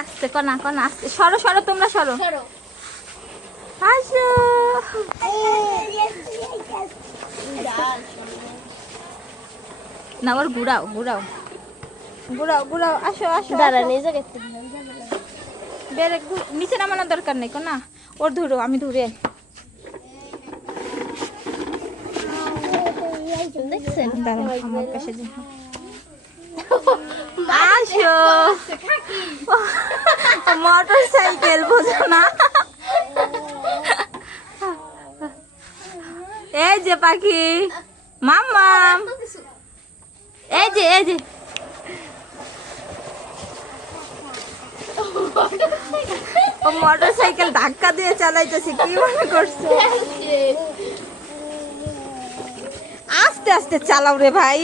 আস্তে কনা কনা আস্তে সরো সরো তোমরা সরো আসো না ওর ঘুরাও ঘুরাও ঘুরাও ঘুরাও আসো আসো দাঁড়া নিয়ে যাবে বেরে নিচে নামানোর দরকার নেই কনা ওর ধরো আমি ধরে দেখছেন দাঁড়াও আমার পাশে যে আসো মোটর সাইকেল বোঝো না এই যে পাখি মাম্মাম এই যে ও মোটর সাইকেল ধাক্কা দিয়ে চালাইতেছে কি মনে করছো আস্তে আস্তে চালাও রে ভাই